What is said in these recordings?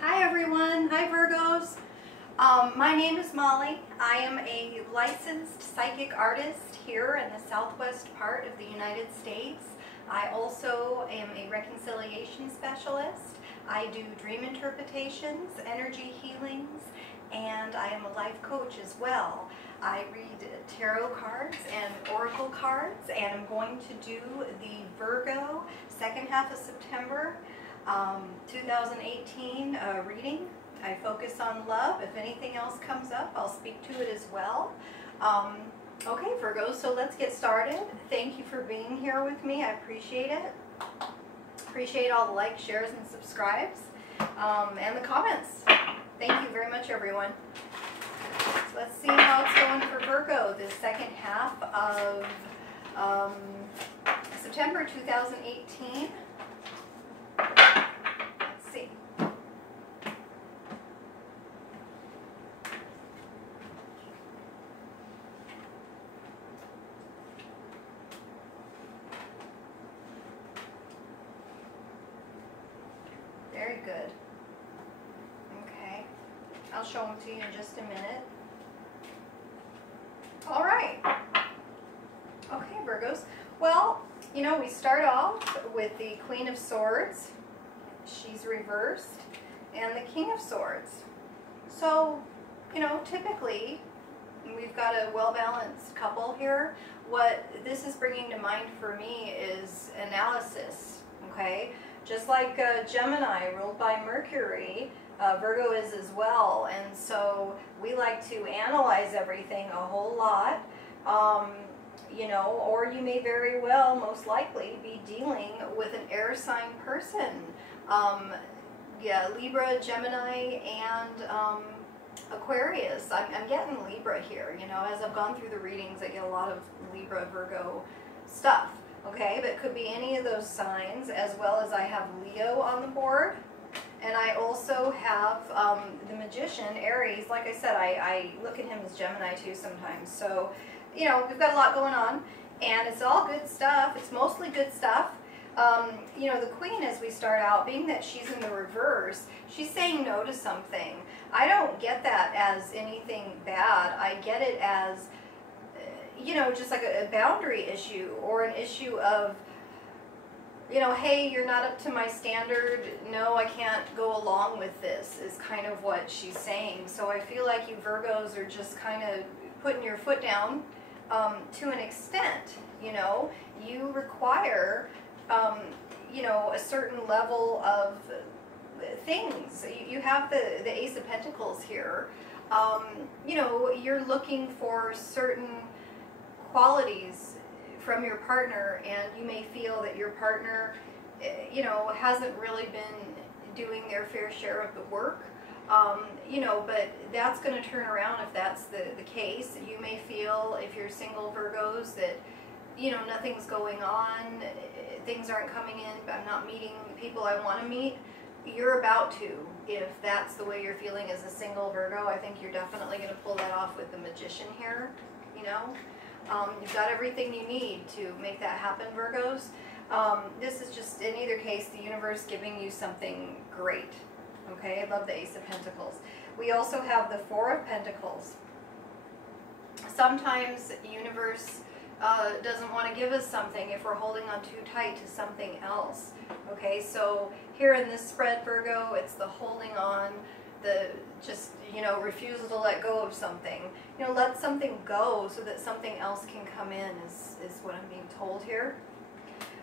Hi everyone, hi Virgos. My name is Molly. I am a licensed psychic artist here in the southwest part of the United States. I also am a reconciliation specialist. I do dream interpretations, energy healings, and I am a life coach as well. I read tarot cards and oracle cards, and I'm going to do the Virgo second half of September 2018 reading. I focus on love. If anything else comes up, I'll speak to it as well. Okay, Virgo, so let's get started. Thank you for being here with me. I appreciate it. Appreciate all the likes, shares, and subscribes, and the comments. Thank you very much, everyone. So let's see how it's going for Virgo this second half of September 2018. Let's see. Very good. Okay. I'll show them to you in just a minute. All right. Okay, Virgos. Well, you know, we start off with the Queen of Swords. She's reversed. And the King of Swords. So, you know, typically, we've got a well-balanced couple here. What this is bringing to mind for me is analysis, okay? Just like Gemini, ruled by Mercury, Virgo is as well, and so we like to analyze everything a whole lot, you know, or you may very well, most likely, be dealing with an air sign person. Yeah, Libra, Gemini, and Aquarius. I'm getting Libra here, you know, as I've gone through the readings, I get a lot of Libra, Virgo stuff. Okay, but it could be any of those signs, as well as I have Leo on the board. And I also have the Magician, Aries. Like I said, I look at him as Gemini too sometimes. So, you know, we've got a lot going on. And it's all good stuff. It's mostly good stuff. You know, the Queen, as we start out, being that she's in the reverse, she's saying no to something. I don't get that as anything bad. I get it as, you know, just like a boundary issue, or an issue of, you know, hey, you're not up to my standard, no, I can't go along with this, is kind of what she's saying. So I feel like you Virgos are just kind of putting your foot down to an extent, you know. You require, you know, a certain level of things. You have the Ace of Pentacles here. You know, you're looking for certain qualities from your partner, and you may feel that your partner, you know, hasn't really been doing their fair share of the work, you know, but that's going to turn around if that's the case. You may feel, if you're single Virgos, that, you know, nothing's going on, things aren't coming in, I'm not meeting the people I want to meet. You're about to, if that's the way you're feeling as a single Virgo. I think you're definitely going to pull that off with the Magician here, you know. You've got everything you need to make that happen, Virgos. This is just, in either case, the universe giving you something great. Okay, I love the Ace of Pentacles. We also have the Four of Pentacles. Sometimes the universe doesn't want to give us something if we're holding on too tight to something else. Okay, so here in this spread, Virgo, it's the holding on, the just, you know, refusal to let go of something. You know, let something go so that something else can come in is what I'm being told here.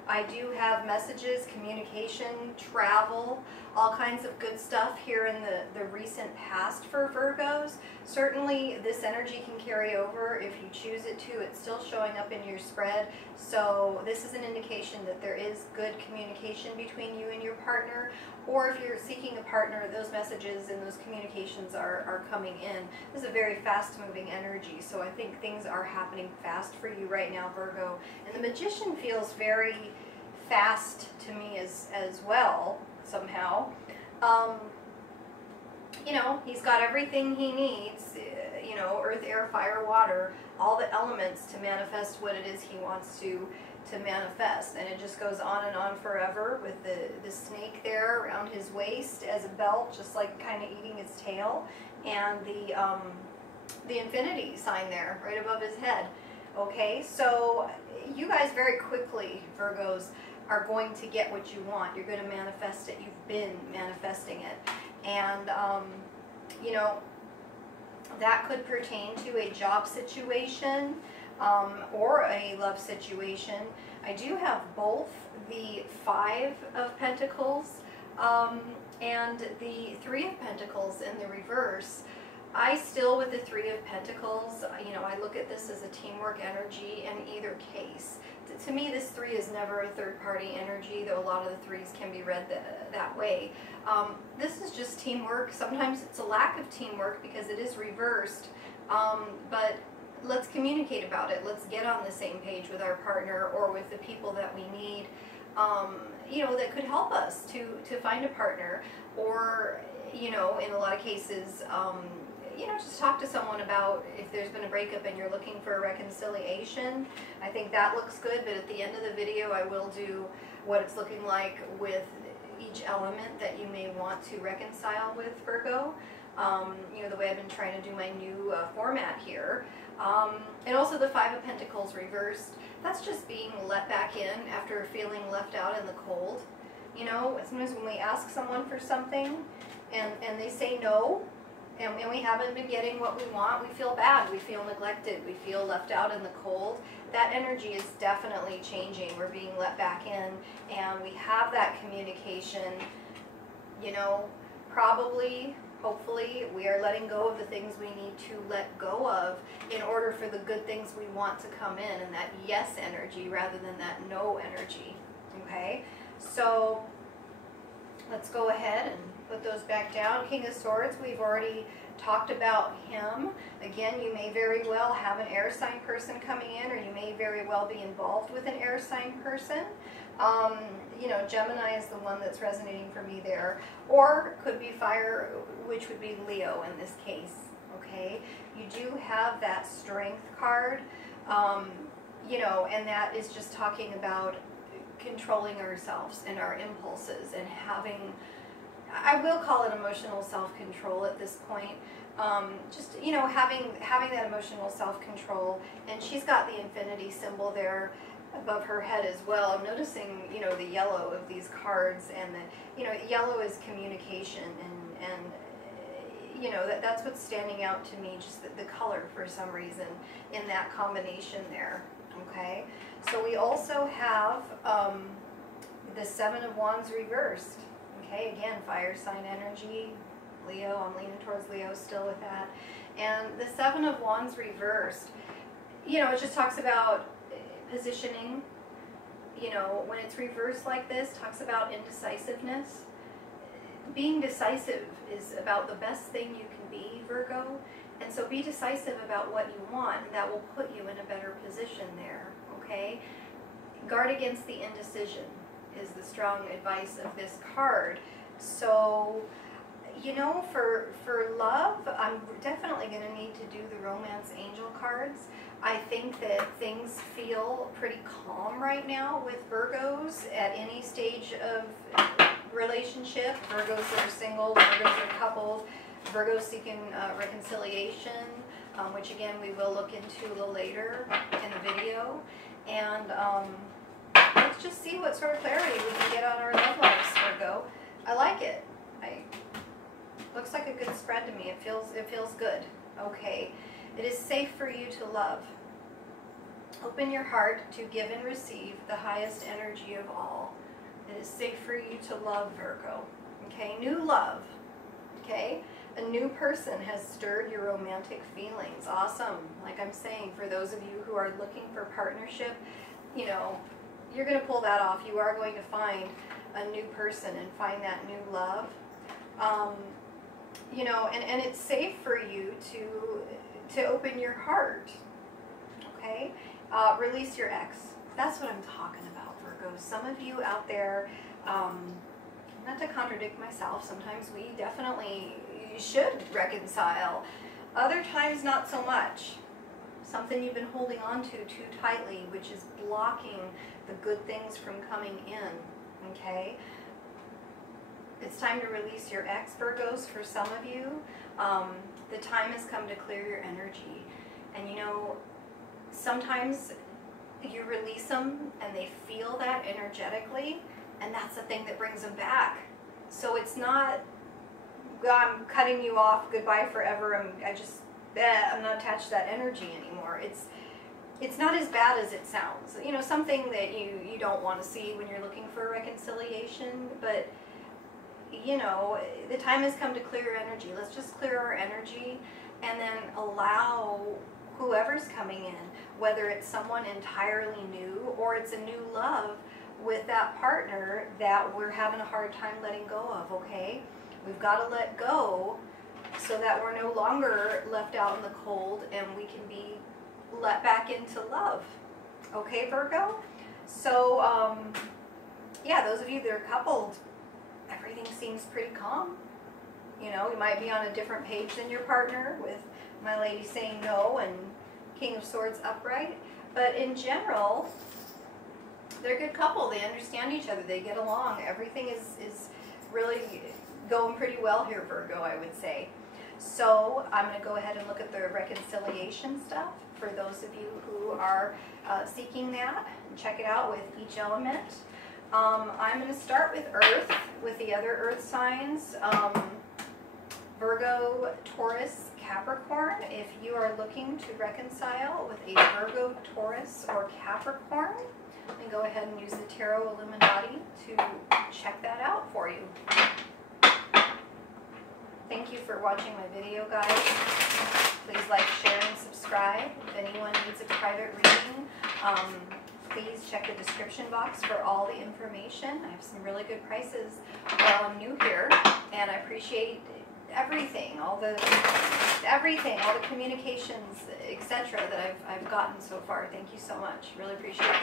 I do have messages, communication, travel, all kinds of good stuff here in the recent past for Virgos. Certainly this energy can carry over if you choose it to. It's still showing up in your spread. So this is an indication that there is good communication between you and your partner. Or if you're seeking a partner, those messages and those communications are coming in. This is a very fast-moving energy, so I think things are happening fast for you right now, Virgo. And the Magician feels very fast to me as well, somehow. You know, he's got everything he needs. You know, earth, air, fire, water, all the elements to manifest what it is he wants to manifest. And it just goes on and on forever with the snake there around his waist as a belt, just like kind of eating his tail, and the infinity sign there right above his head. Okay, so you guys very quickly, Virgos, are going to get what you want. You're going to manifest it. You've been manifesting it. And, you know, that could pertain to a job situation or a love situation. I do have both the Five of Pentacles and the Three of Pentacles in the reverse. I still, with the Three of Pentacles, you know, I look at this as a teamwork energy in either case. To me, this three is never a third-party energy, though a lot of the threes can be read that way. This is just teamwork. Sometimes it's a lack of teamwork because it is reversed, but let's communicate about it. Let's get on the same page with our partner or with the people that we need, you know, that could help us to find a partner, or, you know, in a lot of cases, you know, just talk to someone about if there's been a breakup and you're looking for a reconciliation. I think that looks good, but at the end of the video I will do what it's looking like with each element that you may want to reconcile with, Virgo. You know, the way I've been trying to do my new format here. And also the Five of Pentacles reversed. That's just being let back in after feeling left out in the cold. You know, sometimes when we ask someone for something and they say no, and we haven't been getting what we want, we feel bad, we feel neglected, we feel left out in the cold. That energy is definitely changing. We're being let back in, and we have that communication. You know, probably, hopefully, we are letting go of the things we need to let go of in order for the good things we want to come in, and that yes energy rather than that no energy. Okay, so let's go ahead and put those back down. King of Swords, we've already talked about him. Again, you may very well have an air sign person coming in, or you may very well be involved with an air sign person. You know, Gemini is the one that's resonating for me there. Or could be fire, which would be Leo in this case. Okay, you do have that Strength card, you know, and that is just talking about controlling ourselves and our impulses and having, I will call it emotional self-control at this point. Just, you know, having that emotional self-control. And she's got the infinity symbol there above her head as well. I'm noticing, you know, the yellow of these cards, and the, you know, yellow is communication, and you know, that's what's standing out to me, just the color for some reason in that combination there. Okay, so we also have the Seven of Wands reversed. Okay, again, fire sign energy, Leo. I'm leaning towards Leo still with that. And the Seven of Wands reversed, you know, it just talks about positioning. You know, when it's reversed like this, talks about indecisiveness. Being decisive is about the best thing you can be, Virgo. And so be decisive about what you want, and that will put you in a better position there, okay? Guard against the indecision is the strong advice of this card. So, you know, for love, I'm definitely going to need to do the Romance Angel cards. I think that things feel pretty calm right now with Virgos at any stage of relationship. Virgos that are single, Virgos that are coupled, Virgos seeking reconciliation, which again we will look into a little later in the video. And let's just see what sort of clarity we can get on our love lives, Virgo. I like it. Looks like a good spread to me. It feels good. Okay. It is safe for you to love. Open your heart to give and receive the highest energy of all. It is safe for you to love, Virgo. Okay, new love. Okay, a new person has stirred your romantic feelings. Awesome. Like I'm saying, for those of you who are looking for partnership, you know, you're going to pull that off. You are going to find a new person and find that new love. You know, and it's safe for you to open your heart. Okay, release your ex. That's what I'm talking about, Virgo. Some of you out there, not to contradict myself, sometimes we definitely should reconcile. Other times, not so much. Something you've been holding on to too tightly, which is blocking the good things from coming in, okay? It's time to release your ex, Virgos, for some of you. The time has come to clear your energy. And you know, sometimes you release them and they feel that energetically, and that's the thing that brings them back. So it's not, I'm cutting you off, goodbye forever, I'm not attached to that energy anymore. It's not as bad as it sounds. You know, something that you don't want to see when you're looking for a reconciliation, but you know, the time has come to clear your energy. Let's just clear our energy and then allow whoever's coming in, whether it's someone entirely new or it's a new love with that partner that we're having a hard time letting go of, okay? We've got to let go so that we're no longer left out in the cold and we can be let back into love. Okay, Virgo? So, yeah, those of you that are coupled, everything seems pretty calm. You know, you might be on a different page than your partner, with my lady saying no and King of Swords upright. But in general, they're a good couple. They understand each other. They get along. Everything is really going pretty well here, Virgo, I would say. So I'm going to go ahead and look at the reconciliation stuff for those of you who are seeking that. And check it out with each element. I'm going to start with Earth, with the other Earth signs. Virgo, Taurus, Capricorn. If you are looking to reconcile with a Virgo, Taurus, or Capricorn, let me go ahead and use the Tarot Illuminati to check that out for you. Thank you for watching my video, guys. Please like, share, and subscribe. If anyone needs a private reading, please check the description box for all the information. I have some really good prices while I'm new here, and I appreciate everything, all the communications, etc. that I've gotten so far. Thank you so much. Really appreciate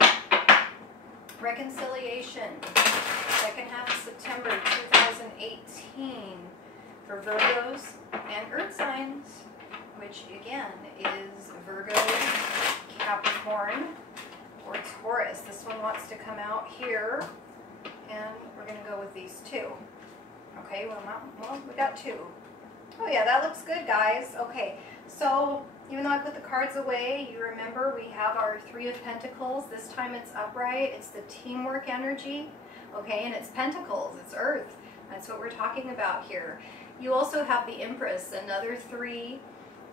that. Reconciliation, second half of September 2018 for Virgos and Earth signs, which again is Virgo, Capricorn, or Taurus. This one wants to come out here, and we're going to go with these two. Okay, well, we got two. Oh yeah, that looks good, guys. Okay, so even though I put the cards away, you remember we have our Three of Pentacles. This time it's upright. It's the teamwork energy. Okay, and it's Pentacles. It's Earth. That's what we're talking about here. You also have the Empress, another three,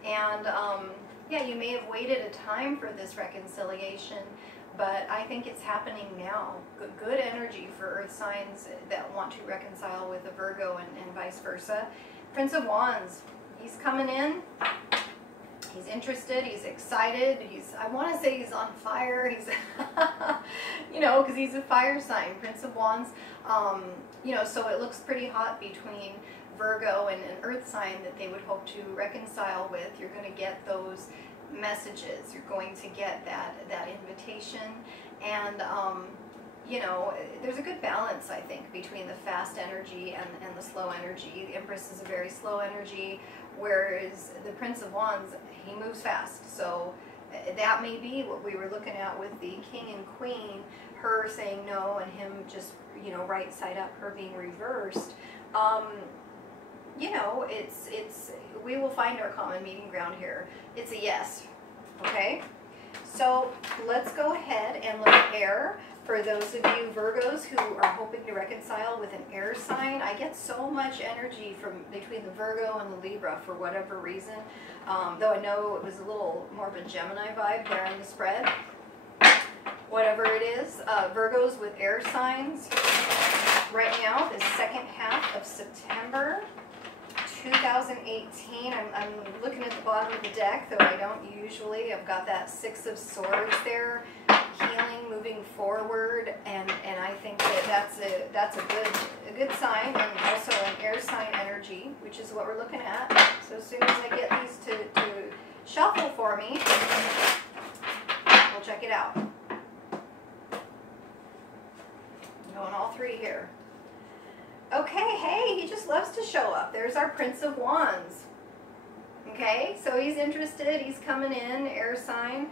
and yeah, you may have waited a time for this reconciliation, but I think it's happening now. Good energy for Earth signs that want to reconcile with a Virgo and vice versa. Prince of Wands, he's coming in. He's interested. He's excited. I want to say he's on fire. He's, you know, because he's a fire sign. Prince of Wands. You know, so it looks pretty hot between Virgo and an Earth sign that they would hope to reconcile with. You're going to get those messages. You're going to get that invitation, and you know, there's a good balance, I think, between the fast energy and the slow energy. The Empress is a very slow energy, whereas the Prince of Wands, he moves fast. So that may be what we were looking at with the King and Queen, her saying no and him just, you know, right side up, her being reversed. You know, we will find our common meeting ground here. It's a yes, okay? So let's go ahead and look at air. For those of you Virgos who are hoping to reconcile with an air sign, I get so much energy from between the Virgo and the Libra for whatever reason, though I know it was a little more of a Gemini vibe there in the spread. Whatever it is, Virgos with air signs, right now, the second half of September 2018, I'm looking at the bottom of the deck, though I don't usually. I've got that Six of Swords there, healing, moving forward, and I think that's a good sign, and also an air sign energy, which is what we're looking at. So as soon as I get these to shuffle for me, we'll check it out. I'm going all three here. Okay, hey, he just loves to show up. There's our Prince of Wands. Okay, so he's interested, he's coming in, air sign.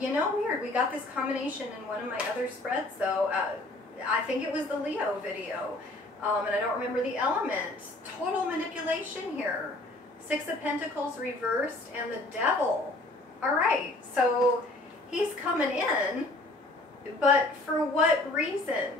You know, weird, we got this combination in one of my other spreads though. I think it was the Leo video, and I don't remember the element. Total manipulation here. Six of Pentacles reversed and the Devil. All right, so he's coming in, but for what reason?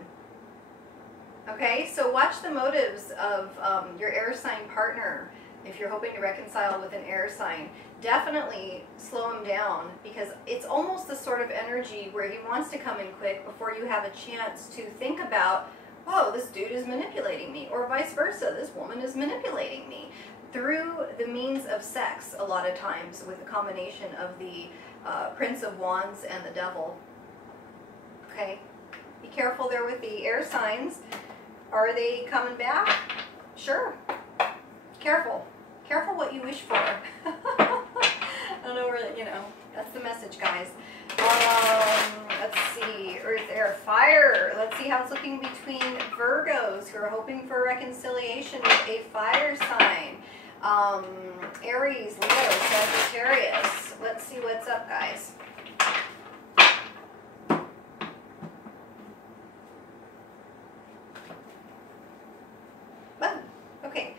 Okay, so watch the motives of your air sign partner. If you're hoping to reconcile with an air sign, definitely slow him down, because it's almost the sort of energy where he wants to come in quick before you have a chance to think about, whoa, this dude is manipulating me, or vice versa, this woman is manipulating me, through the means of sex a lot of times, with a combination of the Prince of Wands and the Devil. Okay, be careful there with the air signs. Are they coming back? Sure. Careful. Careful what you wish for. I don't know where, you know, that's the message, guys. Let's see. Earth, air, fire. Let's see how it's looking between Virgos who are hoping for reconciliation with a fire sign. Aries, Leo, Sagittarius. Let's see what's up, guys. Okay.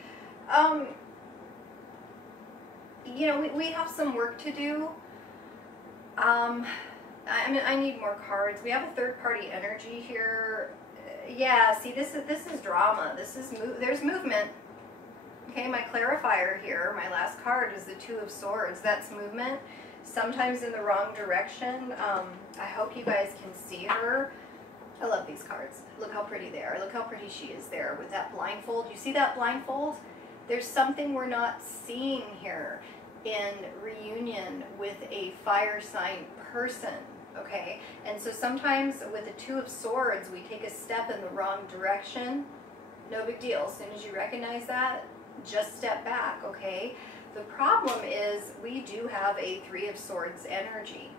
You know, we have some work to do. I mean, I need more cards. We have a third-party energy here. Yeah, see, this is drama. This is there's movement. Okay, my clarifier here, my last card is the Two of Swords. That's movement, sometimes in the wrong direction. I hope you guys can see her. I love these cards. Look how pretty they are. Look how pretty she is there with that blindfold. You see that blindfold? There's something we're not seeing here in reunion with a fire sign person, okay? And so sometimes with the Two of Swords, we take a step in the wrong direction. No big deal. As soon as you recognize that, just step back, okay? The problem is we do have a Three of Swords energy.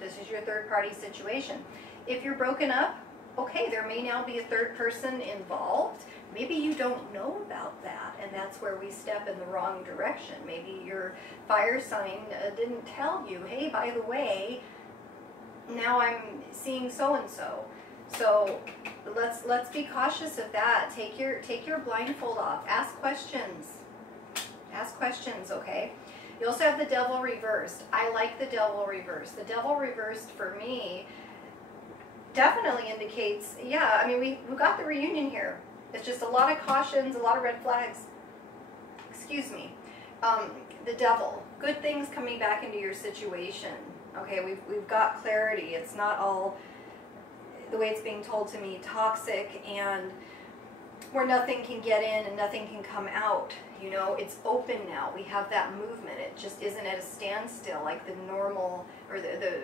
This is your third-party situation. If you're broken up, okay, there may now be a third person involved. Maybe you don't know about that, and that's where we step in the wrong direction. Maybe your fire sign didn't tell you, hey, by the way, now I'm seeing so-and-so. So let's be cautious of that. Take your blindfold off. Ask questions. Ask questions, okay? You also have the Devil reversed. I like the Devil reversed. The Devil reversed for me definitely indicates, yeah, I mean, we've got the reunion here. It's just a lot of cautions, a lot of red flags. Excuse me. The Devil. Good things coming back into your situation. Okay, we've got clarity. It's not all, the way it's being told to me, toxic and where nothing can get in and nothing can come out. You know, it's open now. We have that movement. It just isn't at a standstill like the normal, or the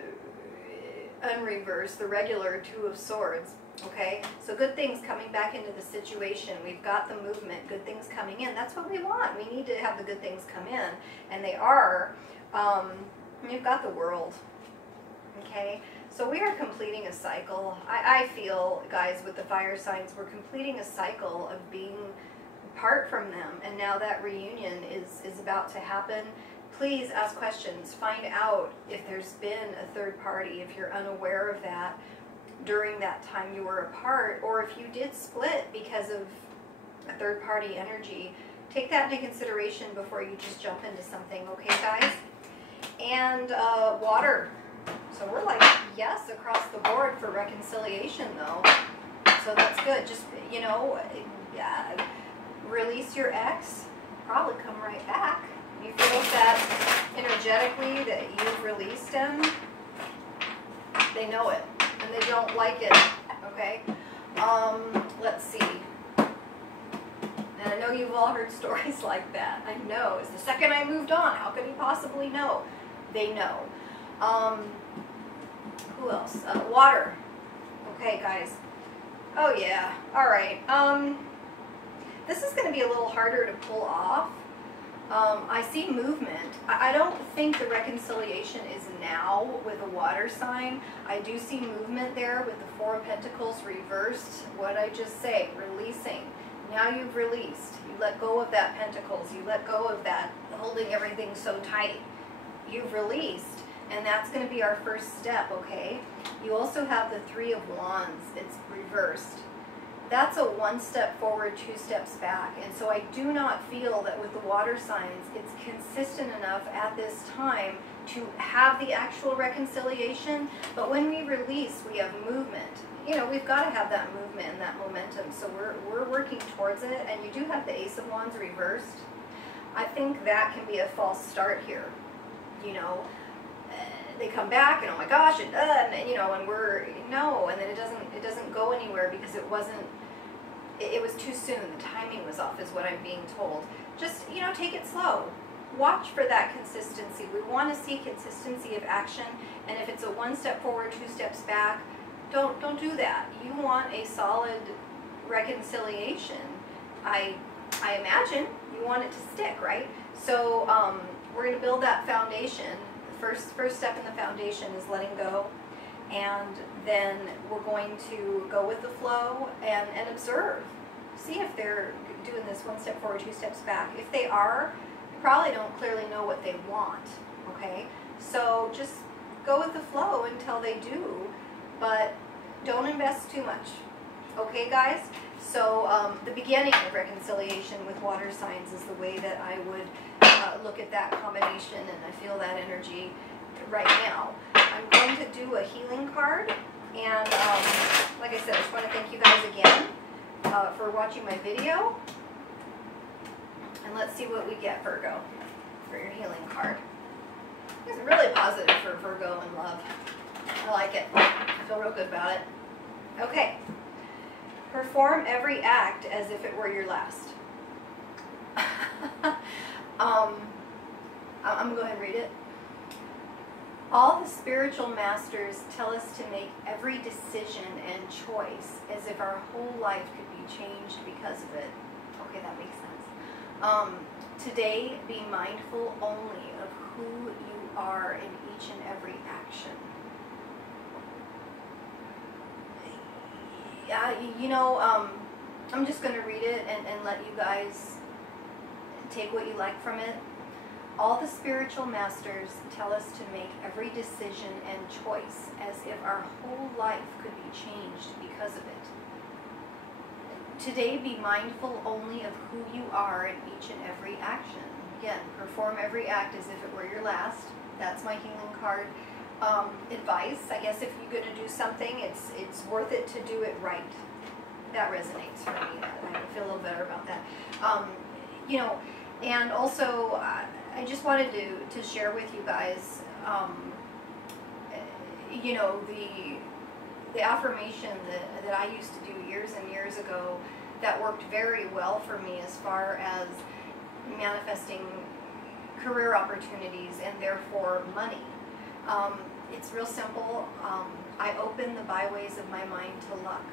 unreversed, the regular Two of Swords. Okay, so good things coming back into the situation. We've got the movement, good things coming in. That's what we want. We need to have the good things come in, and they are. You've got the World. Okay, so we are completing a cycle. I feel, guys, with the fire signs, we're completing a cycle of being apart from them, and now that reunion is about to happen. Please ask questions. Find out if there's been a third party, if you're unaware of that during that time you were apart, or if you did split because of a third party energy. Take that into consideration before you just jump into something, okay, guys? And water. So we're like, yes, across the board for reconciliation, though. So that's good. Just, you know, release your ex. Probably come right back. You feel that energetically that you've released them. They know it, and they don't like it, okay? Let's see. And I know you've all heard stories like that. I know. It's the second I moved on. How could he possibly know? They know. Who else? Water. Okay, guys. Oh, yeah. All right. This is going to be a little harder to pull off. I see movement. I don't think the reconciliation is now with a water sign. I do see movement there with the Four of Pentacles reversed. What did I just say? Releasing. Now you've released. You let go of that pentacles. You let go of that holding everything so tight. You've released. And that's going to be our first step, okay? You also have the Three of Wands. It's reversed. That's a 1 step forward, 2 steps back. And so I do not feel that with the water signs, it's consistent enough at this time to have the actual reconciliation. But when we release, we have movement. You know, we've got to have that movement and that momentum. So we're working towards it. And you do have the Ace of Wands reversed. I think that can be a false start here. You know, they come back and oh my gosh, and you know, and and then it doesn't go anywhere because it was too soon. The timing was off, is what I'm being told. Just, you know, take it slow. Watch for that consistency. We want to see consistency of action, and if it's a 1 step forward, 2 steps back, don't do that. You want a solid reconciliation. I imagine you want it to stick, right? So we're going to build that foundation. First step in the foundation is letting go, and then we're going to go with the flow and observe. See if they're doing this 1 step forward, 2 steps back. If they are, you probably don't clearly know what they want, okay? So just go with the flow until they do, but don't invest too much, okay, guys? So the beginning of reconciliation with water signs is the way that I would look at that combination, and I feel that energy right now. I'm going to do a healing card, and like I said, I just want to thank you guys again for watching my video, and let's see what we get, Virgo, for your healing card. It's really positive for Virgo and love. I like it. I feel real good about it. Okay. Perform every act as if it were your last. I'm going to go ahead and read it. All the spiritual masters tell us to make every decision and choice as if our whole life could be changed because of it. Okay, that makes sense. Today, be mindful only of who you are in each and every action. You know, I'm just going to read it and let you guys take what you like from it. All the spiritual masters tell us to make every decision and choice as if our whole life could be changed because of it. Today, be mindful only of who you are in each and every action. Again, perform every act as if it were your last. That's my healing card. Advice, I guess if you're going to do something, it's worth it to do it right. That resonates for me. I feel a little better about that. You know, and also I just wanted to share with you guys, you know, the affirmation that I used to do years and years ago that worked very well for me as far as manifesting career opportunities and therefore money. It's real simple. I open the byways of my mind to luck.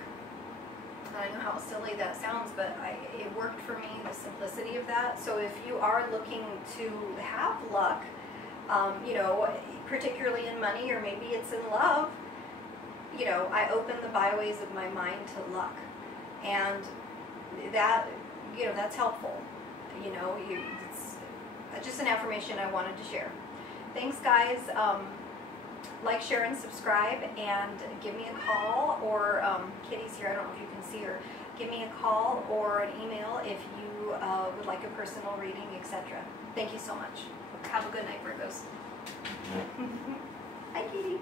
I know how silly that sounds, but it worked for me, the simplicity of that. So if you are looking to have luck, you know, particularly in money, or maybe it's in love, you know, I open the byways of my mind to luck. And that, you know, that's helpful. You know, it's just an affirmation I wanted to share. Thanks, guys. Like, share, and subscribe, and give me a call, or Kitty's here, I don't know if you can see her. Give me a call or an email if you would like a personal reading, etc. Thank you so much. Have a good night, Virgos. Hi, Kitty.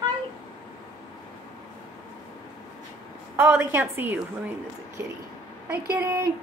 Hi. Oh, they can't see you. Let me visit Kitty. Hi, Kitty.